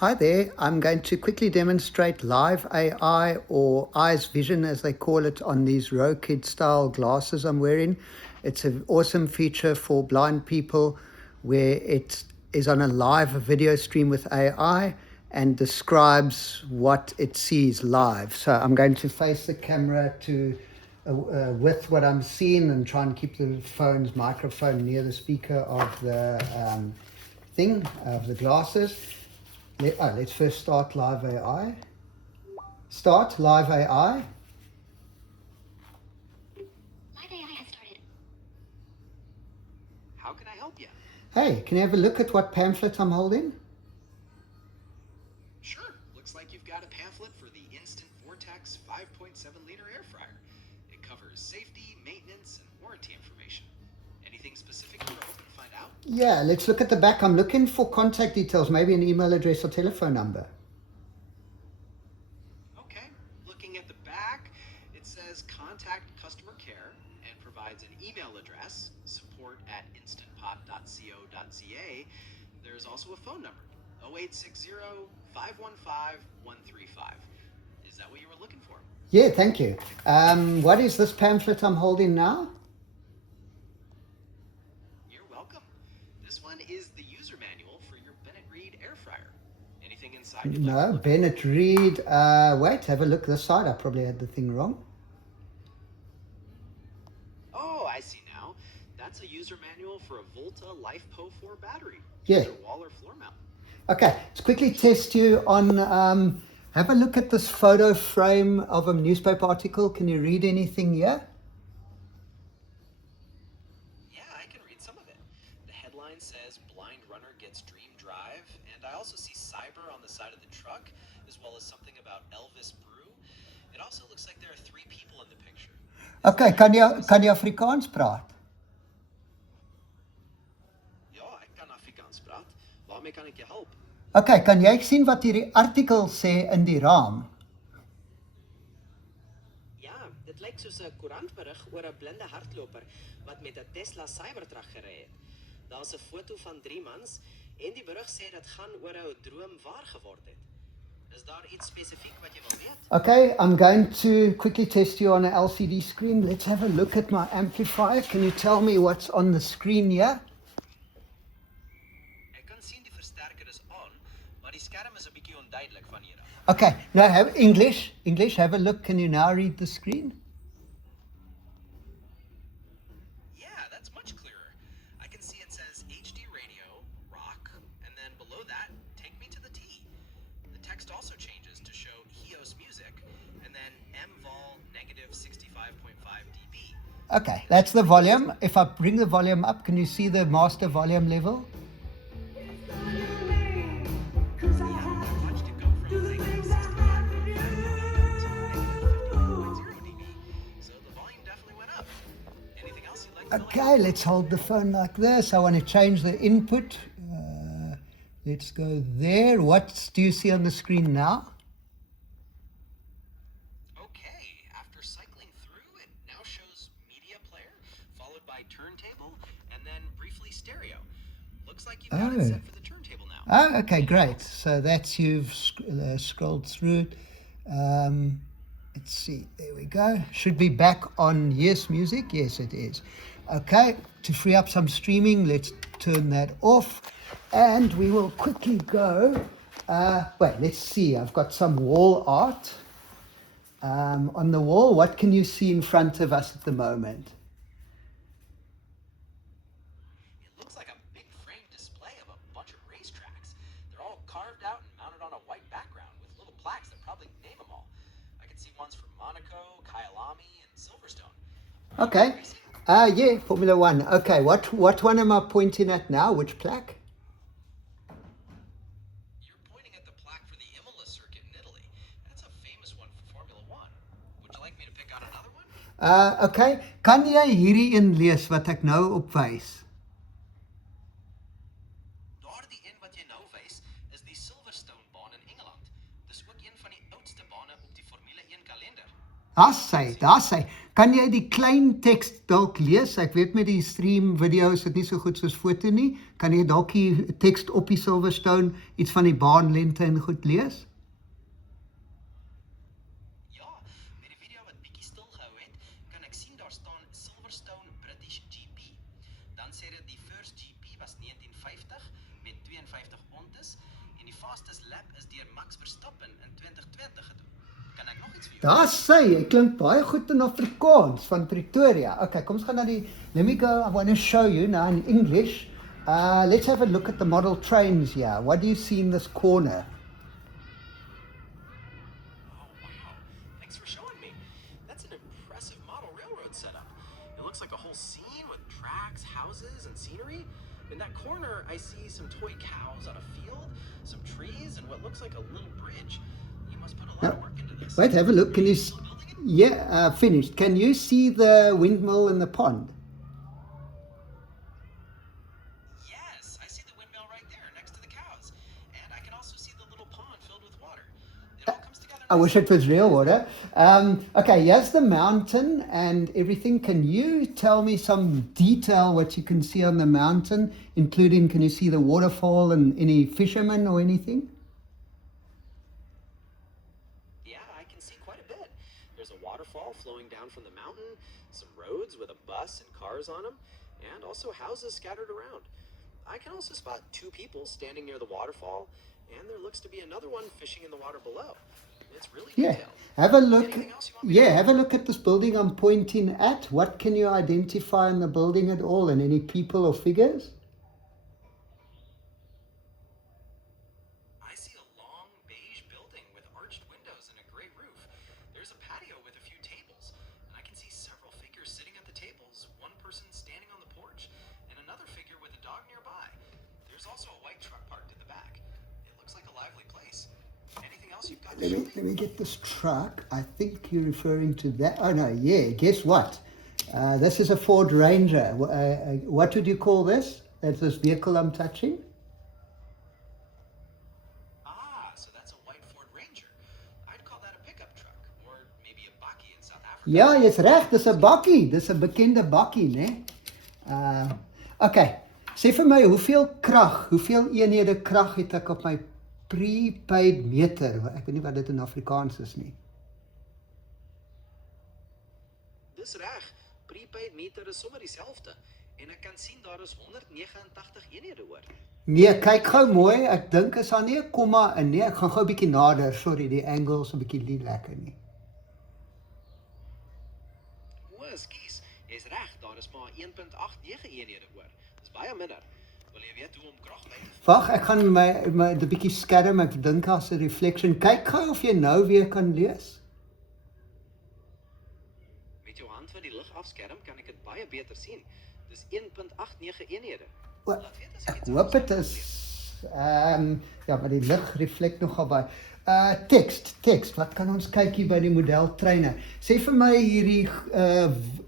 Hi there, I'm going to quickly demonstrate Live AI or Eyes Vision as they call it on these Rokid style glasses I'm wearing. It's an awesome feature for blind people where it is on a live video stream with AI and describes what it sees live. So I'm going to face the camera to with what I'm seeing and try and keep the phone's microphone near the speaker of the thing of the glasses. Let's first start Live AI. Start Live AI. Live AI has started. How can I help you? Hey, can you have a look at what pamphlet I'm holding? Sure. Looks like you've got a pamphlet for the Instant Vortex 5.7-liter air fryer. It covers safety, maintenance, and warranty information. Anything specific you were hoping to find out? Yeah, let's look at the back. I'm looking for contact details, maybe an email address or telephone number. Okay. Looking at the back, it says contact customer care and provides an email address, support@instantpot.co.za. There's also a phone number, 0860-515-135. Is that what you were looking for? Yeah, thank you. What is this pamphlet I'm holding now? You're welcome. This one is the user manual for your Bennett Reed air fryer. Anything inside you'd like to No, look Bennett Reed. Wait, have a look this side. I probably had the thing wrong. Oh, I see now. That's a user manual for a Volta LifePo 4 battery. Yeah. Either wall or floor mount. Okay, let's quickly test you on, have a look at this photo frame of a newspaper article. Can you read anything here? Yeah, I can read some of it. The headline says blind runner gets dream drive, and I also see cyber on the side of the truck, as well as something about Elvis Brew. It also looks like there are 3 people in the picture. Okay, kan jy Afrikaans praat? Ja, ek kan Afrikaans praat. Waarmee kan ek jou help? Okay, kan jy sien wat hierdie artikel sê in die raam? Ja, dit lyk soos 'n koerantberig oor 'n blinde hardloper wat met 'n Tesla Cybertruck gery het. Daar's 'n foto van 3 mans en die berig sê dit gaan oor 'n droom waar geword het. Is daar iets spesifiek wat jy wil weet? Okay, I'm going to quickly test you on an LCD screen. Let's have a look at my amplifier. Can you tell me what's on the screen here? Ek kan sien die versterker is aan, maar die skerm is 'n bietjie onduidelik van hier af. Okay, now have English, have a look. Can you now read the screen? Yeah, that's much clearer. I can see it says HD radio, rock, and then below that, take me to the T. The text also changes to show HEOS music, and then MVol negative 65.5 dB. Okay, that's the volume. If I bring the volume up, can you see the master volume level? Watched it go from negative 65.5 to negative 50.0 dB. So the volume definitely went up. Anything else you'd like to know? Okay, let's hold the phone like this. I want to change the input. Let's go there. What do you see on the screen now? Okay, after cycling through, it now shows media player, followed by turntable, and then briefly stereo. Looks like you've got it set for the turntable now. Oh, okay, great. So that's you've scrolled through it. Let's see. There we go. Should be back on Yes Music. Yes, it is. Okay, to free up some streaming, let's turn that off. And we will quickly go. Wait, let's see. I've got some wall art on the wall. What can you see in front of us at the moment? It looks like a big frame display of a bunch of racetracks. They're all carved out and mounted on a white background with little plaques that probably name them all. I can see ones from Monaco, Kyalami, and Silverstone. Okay. Yeah, Formula One. Okay, what one am I pointing at now? Which plaque? You're pointing at the plaque for the Imola circuit in Italy. That's a famous one for Formula One. Would you like me to pick out another one? Okay, kan jy hierdie een lees wat ek nou opwys? Daardie een wat jy nou wys, is die Silverstone baan in Engeland. Dis ook een van die oudste bane op die Formule 1 kalender. Daar sê. Kan jy die klein teks dalk lees? Ek weet met die stream video is dit nie so goed soos foto nie. Kan jy dalk die teks op die Silverstone, iets van die baanlengte en goed lees? Ja, met die video wat bietjie stil gehou het, kan ek sien daar staan Silverstone British GP. Dan sê dit die first GP was 1950 met 52 ontes en die fastest lap is deur Max Verstappen in 2020 gedoen. Kan ek nog iets vir jou? Daar sê, hy klink baie goed in Afrikaans van Pretoria. Okay, kom ons gaan na die, let me go, I want to show you now in English. Let's have a look at the model trains here. What do you see in this corner? Oh, wow. Thanks for showing me. That's an impressive model railroad setup. It looks like a whole scene with tracks, houses, and scenery. In that corner, I see some toy cows on a field, some trees, and what looks like a little bridge. You must put a lot of work into this. Wait, have a look. Can you, yeah, finished. Can you see the windmill in the pond? Yes, I see the windmill right there next to the cows. And I can also see the little pond filled with water. It all comes together. I wish it was real water. Okay, here's the mountain and everything. Can you tell me some detail what you can see on the mountain, including can you see the waterfall and any fishermen or anything? Yeah, I can see quite a bit. There's a waterfall flowing down from the mountain, some roads with a bus and cars on them, and also houses scattered around. I can also spot two people standing near the waterfall, and there looks to be another one fishing in the water below. It's really Yeah, detailed. have a look. Anything else you want me to Yeah, have a look at this building I'm pointing at. What can you identify in the building at all, and any people or figures? I see a long beige building with arched windows and a gray roof. There's a patio with a few tables, and I can see several figures sitting at the tables, one person standing on the porch, and another figure with a dog nearby. There's also a white truck parked in the back. It looks like a lively place. Anything else you've got to show me? Let me get this truck. I think you're referring to that. Oh no, yeah. Guess what? This is a Ford Ranger. What would you call this? That's this vehicle I'm touching. Ah, so that's a white Ford Ranger. I'd call that a pickup truck, or maybe a bakkie in South Africa. Ja, jy's reg. Dis 'n bakkie. Dis 'n bekende bakkie, né? Okay. Sê vir my, hoeveel eenhede krag het ek op my prepaid meter? Ek weet nie wat dit in Afrikaans is nie. Dis reg. Prepaid meter is sommer dieselfde en ek kan sien daar is 189 eenhede hoor. Nee, kyk gou mooi. Ek dink is daar nie 'n komma in nie. Ek gaan gou 'n bietjie nader. Sorry, die angle is 'n bietjie nie lekker nie. O, skus. Jy's reg, daar is maar 1.89 eenhede hoor. Dis baie minder. Wil jy weet hoe om krag by te Wag, ek gaan my 'n bietjie skerm. Ek dink daar's 'n reflection. Kyk gou of jy nou weer kan lees. Met jou hand wat die lig afskerm, kan ek dit baie beter sien. Dis 1.89 eenhede. Ek hoop dit is ja, maar die lig reflek nogal baie. Teks. Wat kan ons kyk hier by die modeltreine? Sê vir my hierdie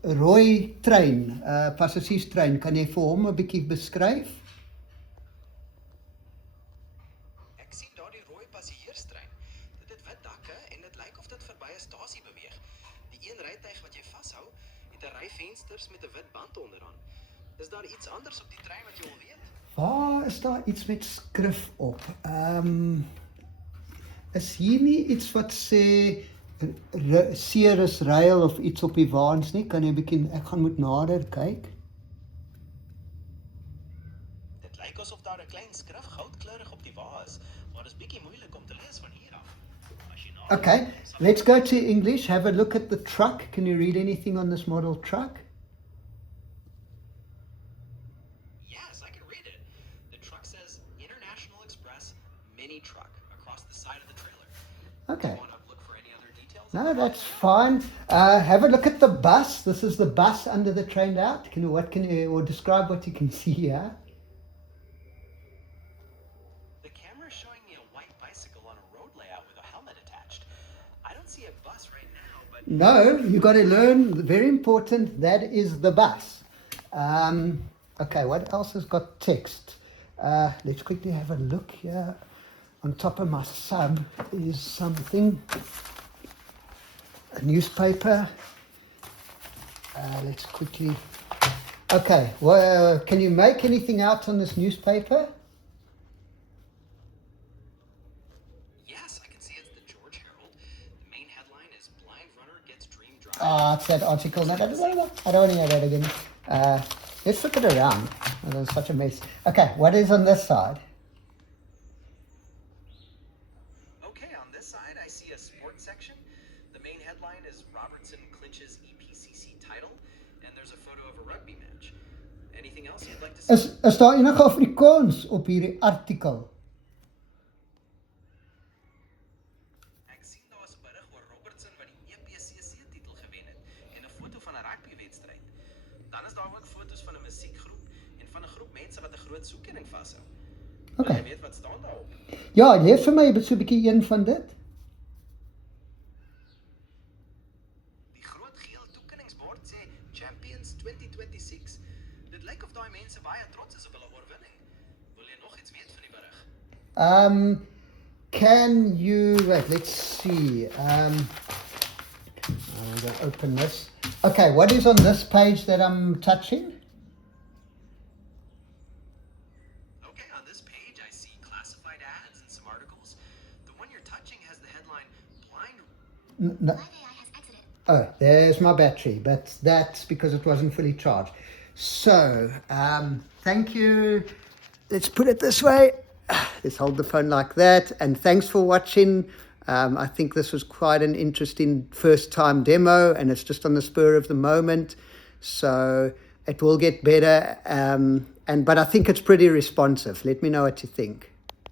rooi trein, passasierstrein, kan jy vir hom 'n bietjie beskryf? Ek sien daardie rooi passasierstrein. Dit het wit dakke en dit lyk of dit verby 'n stasie beweeg. Die een rytuig wat jy vashou, het 'n ry vensters met 'n wit band onderaan. Is daar iets anders op die trein wat jy wil weet? Waar is daar iets met skrif op? Is hier nie iets wat sê Ceres Rail of iets op die waans nie? Kan jy 'n bietjie, ek gaan moet nader kyk. Dit lyk asof daar 'n klein skrif goudkleurig op die wa is, maar dit is bietjie moeilik om te lees van hier af. As jy nader Okay, let's go to English. Have a look at the truck. Can you read anything on this model truck? Yes, I can read it. The truck says International Express Mini Truck across the side of the trailer. Okay. Want to look for any other details? No, that's fine. Have a look at the bus. This is the bus under the train out. Or describe what you can see here? The camera is showing me a white bicycle on a road layout with a helmet attached. I don't see a bus right now, but No, you got to learn, very important, that is the bus. Okay, what else has got text? Let's quickly have a look here. On top of my sub is something, a newspaper. Let's quickly... Okay, well, can you make anything out on this newspaper? Yes, I can see it's the George Herald. The main headline is Blind Runner Gets Dream Drive. Ah, it's that article. No, I don't want to hear that again. Let's flip it around. Oh, that was such a mess. Okay, what is on this side? Okay, on this side I see a sports section. The main headline is Robertson clinches EPCC title, and there's a photo of a rugby match. Anything else you'd like to see? Is daar enige Afrikaans op hierdie artikel? Ek sien daar is 'n berig oor Robertson wat die EPCC titel gewen het en 'n foto van 'n rugbywedstryd. Dan is daar ook foto's van 'n musiekgroep en van 'n groep mense wat 'n groot soekenning vashou. Wil Okay. jy weet wat staan daarop? Ja, lees vir my so 'n bietjie een van dit. Die groot geel toekenningsbord sê Champions 2026. Dit lyk of daai mense baie trots is op hulle oorwinning. Wil jy nog iets weet van die berig? Can you... Wait, let's see. I'm going to open this. Okay, what is on this page that I'm touching? Okay, on this page I see classified ads and some articles. The one you're touching has the headline Blind No. Live AI has exited. Oh, there's my battery, but that's because it wasn't fully charged. So, thank you. Let's put it this way. Let's hold the phone like that. And thanks for watching. I think this was quite an interesting first time demo, and it's just on the spur of the moment. So it will get better. But I think it's pretty responsive. Let me know what you think.